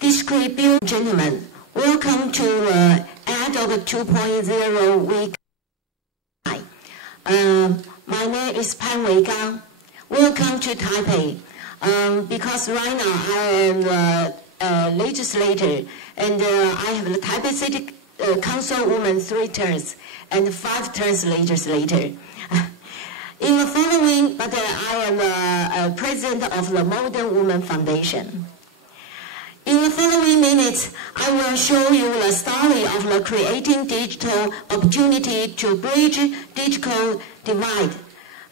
Distribute, gentlemen, welcome to the ADOC 2.0 week. My name is Pan Weigang. Welcome to Taipei. Because right now I am a legislator and I have the Taipei City Councilwoman 3 terms and 5 terms legislator. In the following, but I am president of the Modern Woman Foundation. In the following minutes, I will show you the story of the creating digital opportunity to bridge digital divide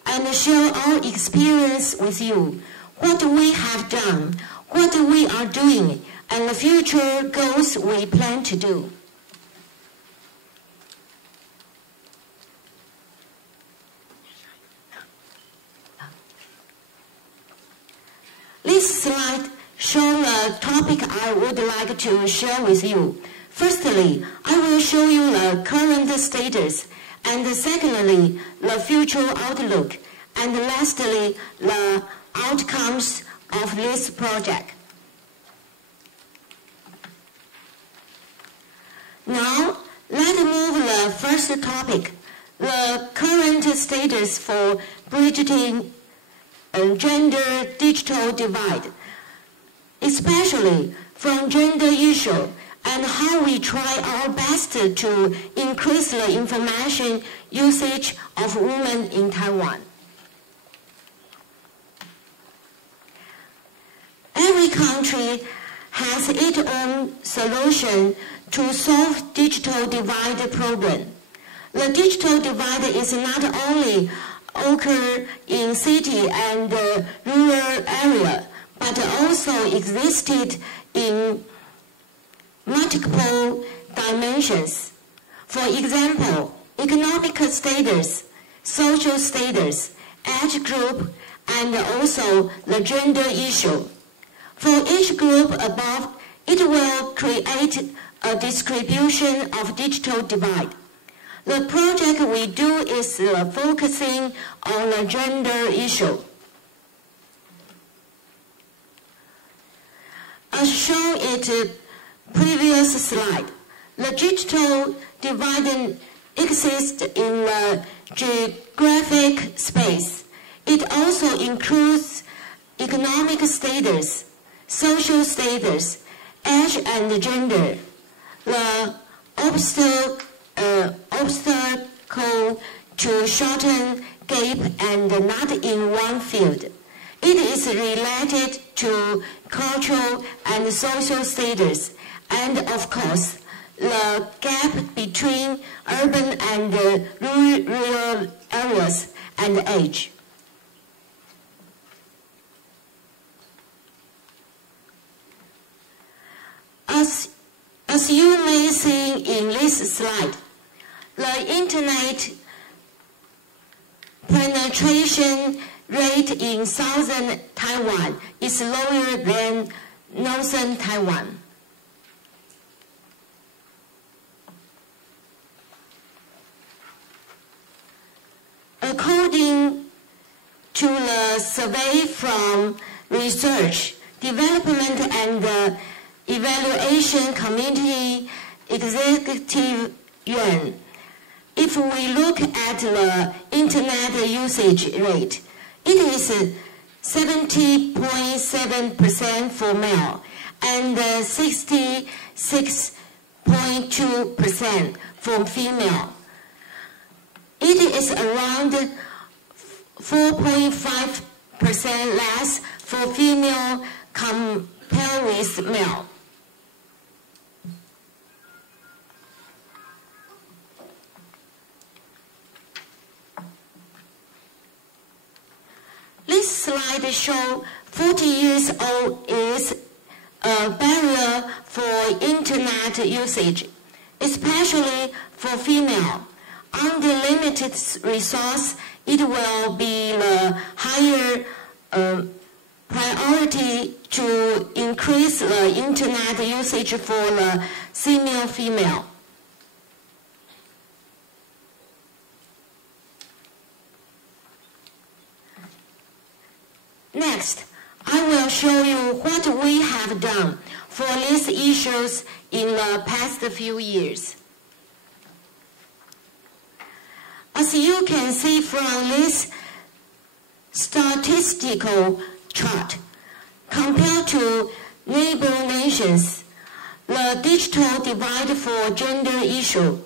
and share our experience with you, what we have done, what we are doing, and the future goals we plan to do. This slide shows the topic I would like to share with you. Firstly, I will show you the current status, and secondly, the future outlook, and lastly, the outcomes of this project. Now, let's move the first topic, the current status for bridging gender digital divide, especially from gender issue and how we try our best to increase the information usage of women in Taiwan. Every country has its own solution to solve digital divide problem. The digital divide is not only occur in city and rural area, but also existed in multiple dimensions. For example, economic status, social status, age group, and also the gender issue. For each group above, it will create a distribution of digital divide. The project we do is focusing on the gender issue. As shown in the previous slide, the digital divide exists in the geographic space. It also includes economic status, social status, age and gender. The obstacle to shorten gap and not in one field. It is related to cultural and social status, and of course, the gap between urban and rural areas and age. As you may see in this slide, the internet penetration rate in southern Taiwan is lower than northern Taiwan. According to the survey from Research, Development and Evaluation Committee Executive Yuan, if we look at the internet usage rate, it is 70.7% for male and 66.2% for female. It is around 4.5% less for female compared with male. This slide shows 40 years old is a barrier for internet usage, especially for female. Under limited resource, it will be the higher priority to increase the internet usage for the female. Next, I will will show you what we have done for these issues in the past few years. As you can see from this statistical chart, compared to neighbor nations, the digital divide for gender issue